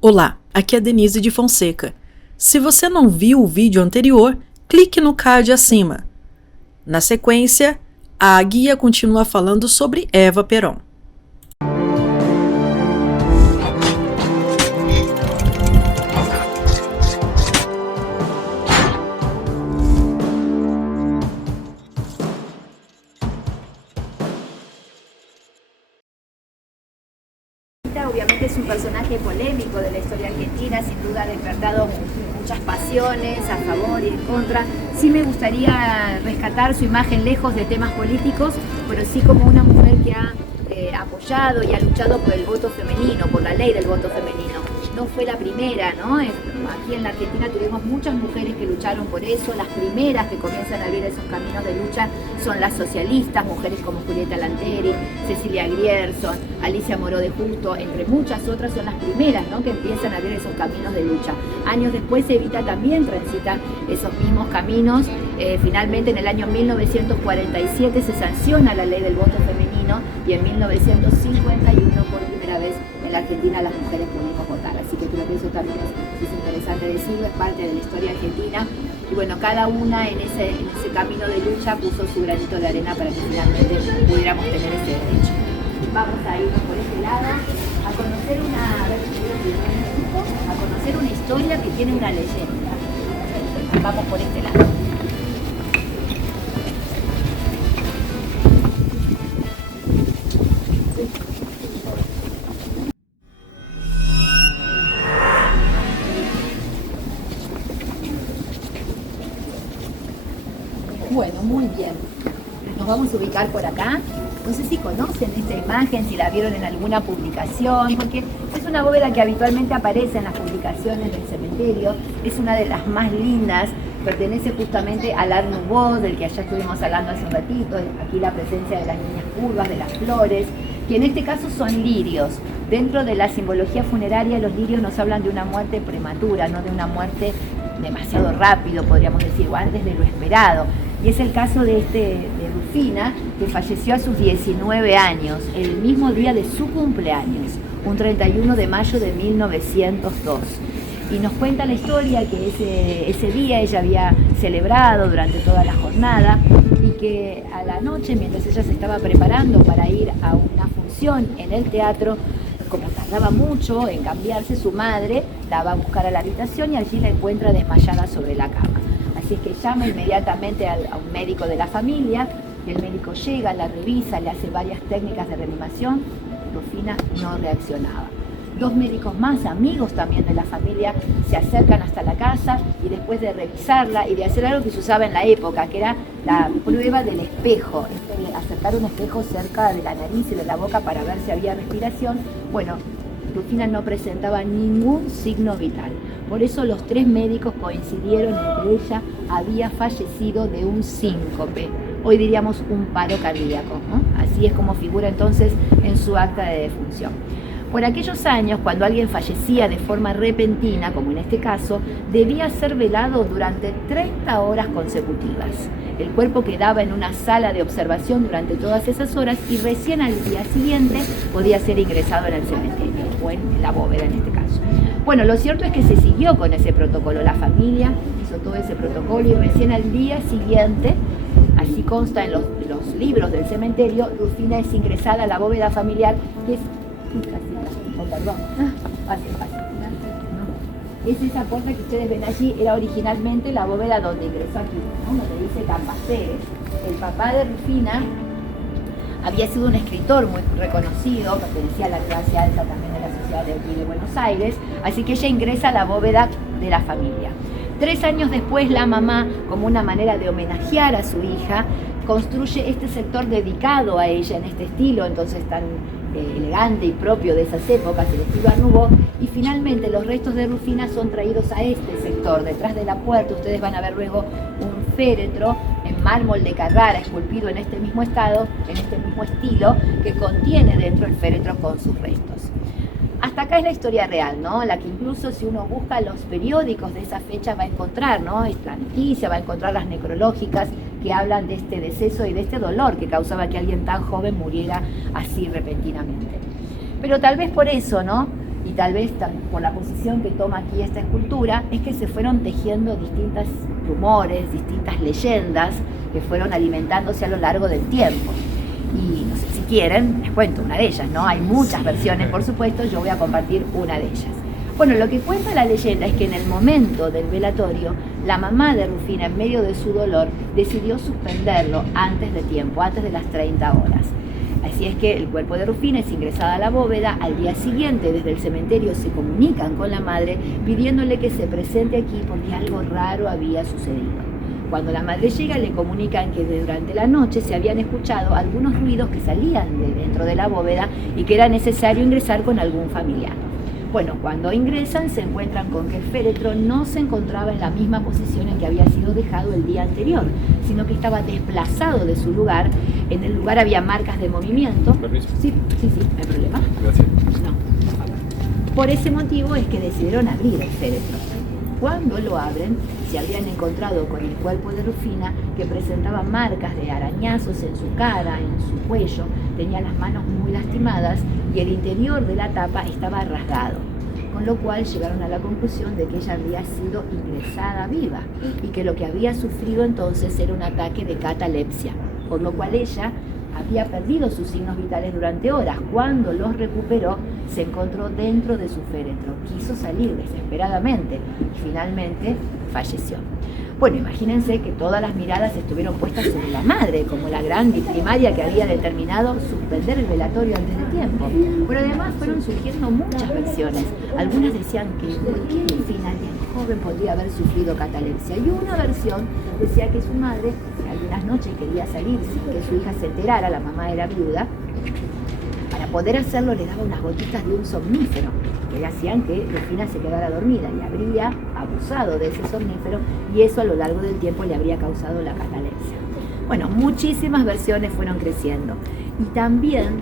Olá, aqui é Denise de Fonseca. Se você não viu o vídeo anterior, clique no card acima. Na sequência, a guia continua falando sobre Eva Peron. Obviamente es un personaje polémico de la historia argentina, sin duda ha despertado muchas pasiones a favor y en contra. Sí me gustaría rescatar su imagen lejos de temas políticos, pero sí como una mujer que ha apoyado y ha luchado por el voto femenino, por la ley del voto femenino. No fue la primera, ¿no? Aquí en la Argentina tuvimos muchas mujeres que lucharon por eso. Las primeras que comienzan a abrir esos caminos de lucha son las socialistas, mujeres como Julieta Lanteri, Cecilia Grierson, Alicia Moró de Justo, entre muchas otras son las primeras, ¿no?, que empiezan a abrir esos caminos de lucha. Años después Evita también transita esos mismos caminos. Finalmente en el año 1947 se sanciona la ley del voto femenino y en 1951 por primera vez en la Argentina las mujeres pudimos votar. Así que creo que eso también es interesante decirlo, es parte de la historia argentina. Y bueno, cada una en ese camino de lucha puso su granito de arena para que finalmente pudiéramos tener ese derecho. Vamos a irnos por este lado a conocer una historia que tiene una leyenda. Vamos por este lado. Bueno, muy bien. Nos vamos a ubicar por acá. No sé si conocen esta imagen, si la vieron en alguna publicación, porque es una bóveda que habitualmente aparece en las publicaciones del cementerio. Es una de las más lindas, pertenece justamente al Art Nouveau, del que allá estuvimos hablando hace un ratito. Aquí la presencia de las líneas curvas, de las flores, que en este caso son lirios. Dentro de la simbología funeraria, los lirios nos hablan de una muerte prematura, no de una muerte demasiado rápido, podríamos decir, o antes de lo esperado. Y es el caso de Rufina, que falleció a sus 19 años, el mismo día de su cumpleaños, un 31 de mayo de 1902. Y nos cuenta la historia que ese día ella había celebrado durante toda la jornada y que a la noche, mientras ella se estaba preparando para ir a una función en el teatro, como tardaba mucho en cambiarse, su madre la va a buscar a la habitación y allí la encuentra desmayada sobre la cama. Así es que llama inmediatamente a un médico de la familia, y el médico llega, la revisa, le hace varias técnicas de reanimación. Rufina no reaccionaba. Dos médicos más, amigos también de la familia, se acercan hasta la casa y después de revisarla y de hacer algo que se usaba en la época, que era la prueba del espejo, de acercar un espejo cerca de la nariz y de la boca para ver si había respiración, bueno, Rufina no presentaba ningún signo vital. Por eso los tres médicos coincidieron en que ella había fallecido de un síncope, hoy diríamos un paro cardíaco, ¿no? Así es como figura entonces en su acta de defunción. Por aquellos años, cuando alguien fallecía de forma repentina, como en este caso, debía ser velado durante 30 horas consecutivas. El cuerpo quedaba en una sala de observación durante todas esas horas y recién al día siguiente podía ser ingresado en el cementerio, o en la bóveda en este caso. Bueno, lo cierto es que se siguió con ese protocolo. La familia hizo todo ese protocolo y recién al día siguiente, así consta en los libros del cementerio, Rufina es ingresada a la bóveda familiar, que es es esa puerta que ustedes ven allí, era originalmente la bóveda donde ingresó aquí, ¿no?, donde dice Cambaceres. El papá de Rufina había sido un escritor muy reconocido, pertenecía a la clase alta también de la sociedad de aquí de Buenos Aires, así que ella ingresa a la bóveda de la familia. 3 años después, la mamá, como una manera de homenajear a su hija, construye este sector dedicado a ella en este estilo, entonces tan elegante y propio de esas épocas, el estilo Art Nouveau, y finalmente los restos de Rufina son traídos a este sector. Detrás de la puerta ustedes van a ver luego un féretro en mármol de Carrara, esculpido en este mismo estado, en este mismo estilo, que contiene dentro el féretro con sus restos. Hasta acá es la historia real, ¿no? La que incluso si uno busca los periódicos de esa fecha va a encontrar, ¿no?, esta noticia, va a encontrar las necrológicas que hablan de este deceso y de este dolor que causaba que alguien tan joven muriera así repentinamente. Pero tal vez por eso, ¿no?, y tal vez por la posición que toma aquí esta escultura, es que se fueron tejiendo distintos rumores, distintas leyendas que fueron alimentándose a lo largo del tiempo. Y no sé, si quieren, les cuento una de ellas, ¿no? Hay muchas versiones, por supuesto, yo voy a compartir una de ellas. Bueno, lo que cuenta la leyenda es que en el momento del velatorio, la mamá de Rufina, en medio de su dolor, decidió suspenderlo antes de tiempo, antes de las 30 horas. Así es que el cuerpo de Rufina es ingresado a la bóveda. Al día siguiente, desde el cementerio, se comunican con la madre pidiéndole que se presente aquí porque algo raro había sucedido. Cuando la madre llega, le comunican que durante la noche se habían escuchado algunos ruidos que salían de dentro de la bóveda y que era necesario ingresar con algún familiar. Bueno, cuando ingresan se encuentran con que el féretro no se encontraba en la misma posición en que había sido dejado el día anterior, sino que estaba desplazado de su lugar. En el lugar había marcas de movimiento. ¿Permiso? Sí, no hay problema. Gracias. No. Por ese motivo es que decidieron abrir el féretro. Cuando lo abren, se habían encontrado con el cuerpo de Rufina, que presentaba marcas de arañazos en su cara, en su cuello, tenía las manos muy lastimadas y el interior de la tapa estaba rasgado, con lo cual llegaron a la conclusión de que ella había sido ingresada viva y que lo que había sufrido entonces era un ataque de catalepsia, por lo cual ella había perdido sus signos vitales durante horas. Cuando los recuperó, se encontró dentro de su féretro. Quiso salir desesperadamente y finalmente falleció. Bueno, imagínense que todas las miradas estuvieron puestas sobre la madre, como la gran victimaria que había determinado suspender el velatorio antes de tiempo. Pero además fueron surgiendo muchas versiones. Algunas decían que cualquier Rufina, alguien joven, podría haber sufrido catalepsia. Y una versión decía que su madre, algunas noches quería salir sin que su hija se enterara, la mamá era viuda. Para poder hacerlo le daba unas gotitas de un somnífero que hacían que Rufina se quedara dormida y habría abusado de ese somnífero y eso a lo largo del tiempo le habría causado la catalepsia. Bueno, muchísimas versiones fueron creciendo y también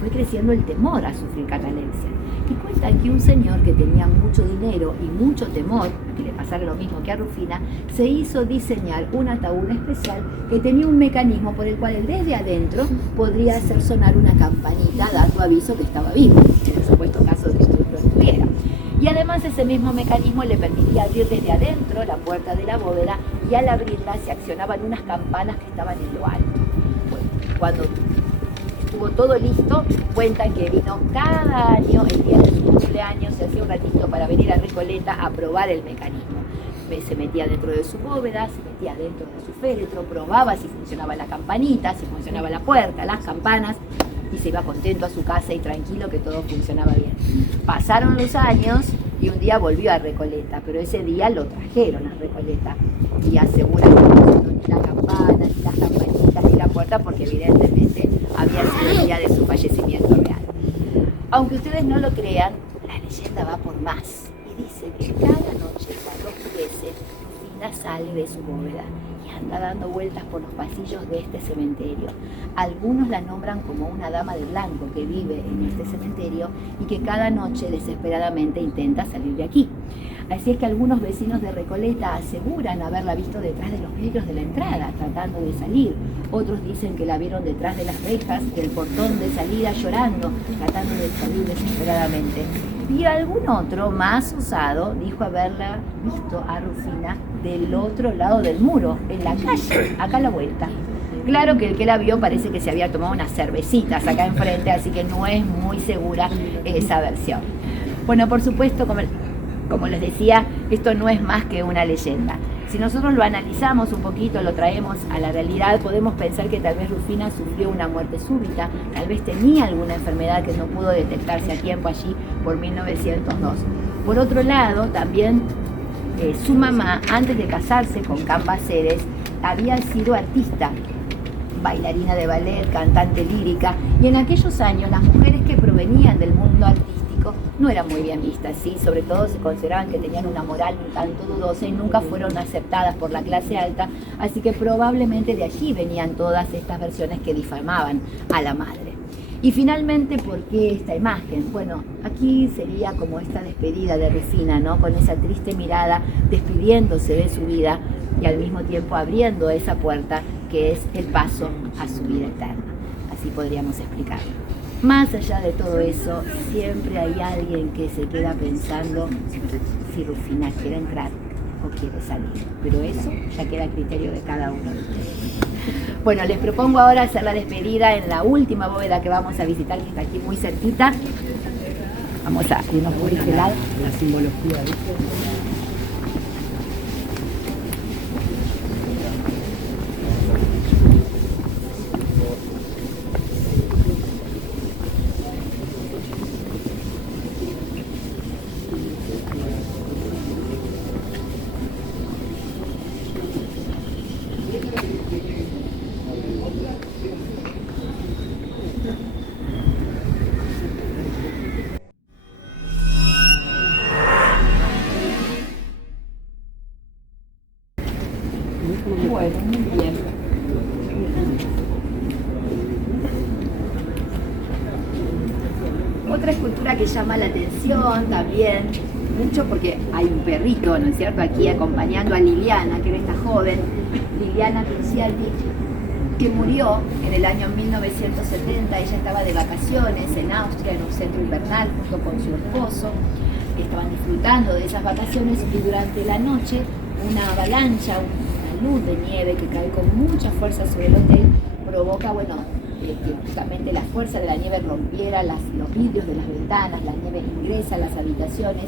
fue creciendo el temor a sufrir catalepsia. Y cuentan que un señor que tenía mucho dinero y mucho temor que le pasara lo mismo que a Rufina, se hizo diseñar un ataúd especial que tenía un mecanismo por el cual él desde adentro podría hacer sonar una campanita dando aviso que estaba vivo, en el supuesto caso de que lo estuviera. Y además ese mismo mecanismo le permitía abrir desde adentro la puerta de la bóveda y al abrirla se accionaban unas campanas que estaban en lo alto. Bueno, cuando estuvo todo listo, cuentan que vino cada año, el día de su cumpleaños, se hacía un ratito para venir a Recoleta a probar el mecanismo. Se metía dentro de su bóveda, se metía dentro de su féretro, probaba si funcionaba la campanita, si funcionaba la puerta, las campanas, y se iba contento a su casa y tranquilo que todo funcionaba bien. Pasaron los años y un día volvió a Recoleta, pero ese día lo trajeron a Recoleta y aseguran que no funcionó ni la campana, ni las campanitas, ni la puerta, porque evidentemente había sido el día de su fallecimiento real. Aunque ustedes no lo crean, la leyenda va por más y dice que cada noche cuando oscurece, Rufina sale de su bóveda y anda dando vueltas por los pasillos de este cementerio. Algunos la nombran como una dama de blanco que vive en este cementerio y que cada noche desesperadamente intenta salir de aquí. Así es que algunos vecinos de Recoleta aseguran haberla visto detrás de los vidrios de la entrada, tratando de salir. Otros dicen que la vieron detrás de las rejas del portón de salida llorando, tratando de salir desesperadamente. Y algún otro, más osado, dijo haberla visto a Rufina del otro lado del muro, en la calle, acá a la vuelta. Claro que el que la vio parece que se había tomado unas cervecitas acá enfrente, así que no es muy segura esa versión. Bueno, por supuesto, como les decía, esto no es más que una leyenda. Si nosotros lo analizamos un poquito, lo traemos a la realidad, podemos pensar que tal vez Rufina sufrió una muerte súbita, tal vez tenía alguna enfermedad que no pudo detectarse a tiempo allí por 1902. Por otro lado, también su mamá, antes de casarse con Cambaceres, había sido artista, bailarina de ballet, cantante lírica, y en aquellos años las mujeres que provenían del mundo artístico no eran muy bien vistas, ¿sí? Sobre todo se consideraban que tenían una moral un tanto dudosa y nunca fueron aceptadas por la clase alta, así que probablemente de allí venían todas estas versiones que difamaban a la madre. Y finalmente, ¿por qué esta imagen? Bueno, aquí sería como esta despedida de Rufina, ¿no? Con esa triste mirada, despidiéndose de su vida y al mismo tiempo abriendo esa puerta que es el paso a su vida eterna. Así podríamos explicarlo. Más allá de todo eso, siempre hay alguien que se queda pensando si Rufina quiere entrar o quiere salir. Pero eso ya queda a criterio de cada uno de ustedes. Bueno, les propongo ahora hacer la despedida en la última bóveda que vamos a visitar, que está aquí muy cerquita. Vamos a irnos por este lado. La simbología, ¿viste? Bueno, muy bien. Otra escultura que llama la atención también, mucho porque hay un perrito, ¿no es cierto?, aquí acompañando a Liliana, que era esta joven, Liliana Pinciardi, que murió en el año 1970. Ella estaba de vacaciones en Austria, en un centro invernal, junto con su esposo. Estaban disfrutando de esas vacaciones y durante la noche una avalancha, una luz de nieve que cae con mucha fuerza sobre el hotel, provoca, bueno, que justamente la fuerza de la nieve rompiera los vidrios de las ventanas, la nieve ingresa a las habitaciones,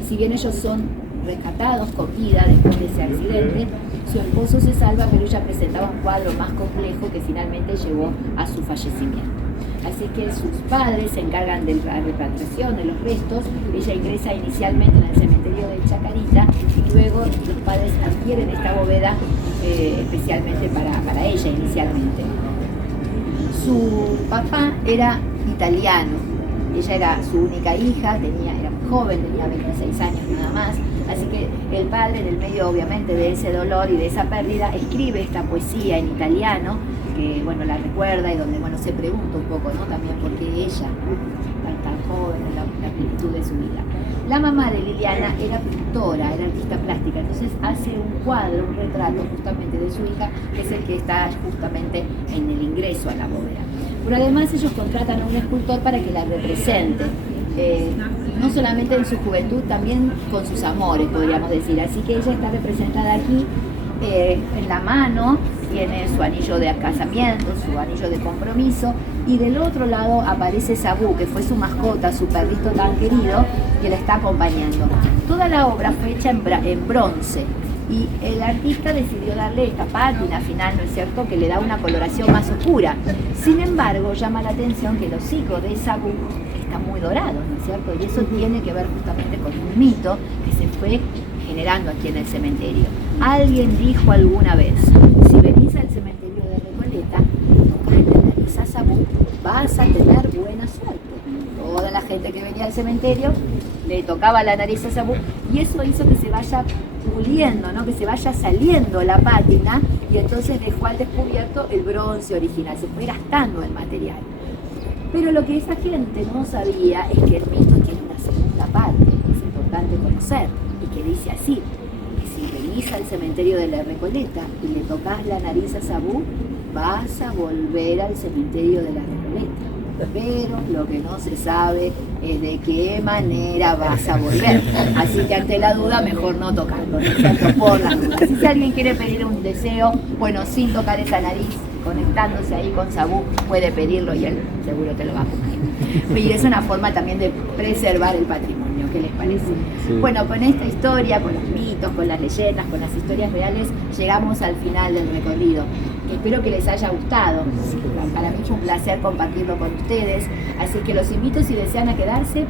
y si bien ellos son rescatados con vida después de ese accidente, su esposo se salva, pero ella presentaba un cuadro más complejo que finalmente llevó a su fallecimiento. Así que sus padres se encargan de la repatriación de los restos. Ella ingresa inicialmente en el cementerio de Chacarita y luego los padres adquieren esta bóveda especialmente para ella inicialmente. Su papá era italiano, ella era su única hija, era muy joven, tenía 26 años nada más, así que el padre, en el medio obviamente de ese dolor y de esa pérdida, escribe esta poesía en italiano, que bueno, la recuerda y donde bueno, se pregunta un poco, ¿no?, también por qué ella, tan joven, en la plenitud de su vida. La mamá de Liliana era pintora, era artista plástica, entonces hace un cuadro, un retrato justamente de su hija, que es el que está justamente en el ingreso a la bóveda. Pero además ellos contratan a un escultor para que la represente, no solamente en su juventud, también con sus amores, podríamos decir. Así que ella está representada aquí, en la mano tiene su anillo de casamiento, su anillo de compromiso, y del otro lado aparece Sabú, que fue su mascota, su perrito tan querido, que la está acompañando. Toda la obra fue hecha en bronce, y el artista decidió darle esta pátina final, ¿no es cierto?, que le da una coloración más oscura. Sin embargo, llama la atención que el hocico de Sabú está muy dorado, ¿no es cierto?, y eso tiene que ver justamente con un mito que se fue generando aquí en el cementerio. Alguien dijo alguna vez: si venís al cementerio de Recoleta, tocás la nariz a Sabú, vas a tener buena suerte. Toda la gente que venía al cementerio le tocaba la nariz a Sabú, y eso hizo que se vaya puliendo, ¿no?, que se vaya saliendo la pátina, y entonces dejó al descubierto el bronce original, se fue gastando el material. Pero lo que esa gente no sabía es que el mito tiene una segunda parte, que es importante conocer, y que dice así: que si venís al cementerio de la Recoleta y le tocas la nariz a Sabú, vas a volver al cementerio de la Recoleta. Pero lo que no se sabe es de qué manera vas a volver. Así que ante la duda, mejor no tocarlo, ¿no es cierto?, por las dudas. Si alguien quiere pedir un deseo, bueno, sin tocar esa nariz, conectándose ahí con Sabú, puede pedirlo y él seguro te lo va a cumplir. Y es una forma también de preservar el patrimonio, ¿qué les parece? Sí. Bueno, con esta historia, con los mitos, con las leyendas, con las historias reales, llegamos al final del recorrido. Espero que les haya gustado. Para mí fue un placer compartirlo con ustedes, así que los invito, si desean a quedarse,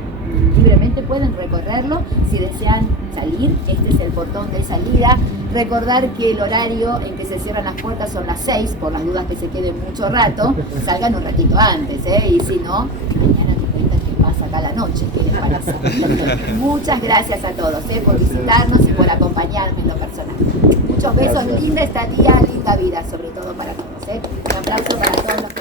libremente pueden recorrerlo. Si desean salir, este es el portón de salida. Recordar que el horario en que se cierran las puertas son las 6, por las dudas que se queden mucho rato, salgan un ratito antes, y si no, mañana te cuentas qué pasa acá a la noche, ¿qué les parece? Muchas gracias a todos por visitarnos y por acompañarme en lo personal. Muchos besos, linda estadía, linda vida, sobre todo para todos. Un aplauso para todos los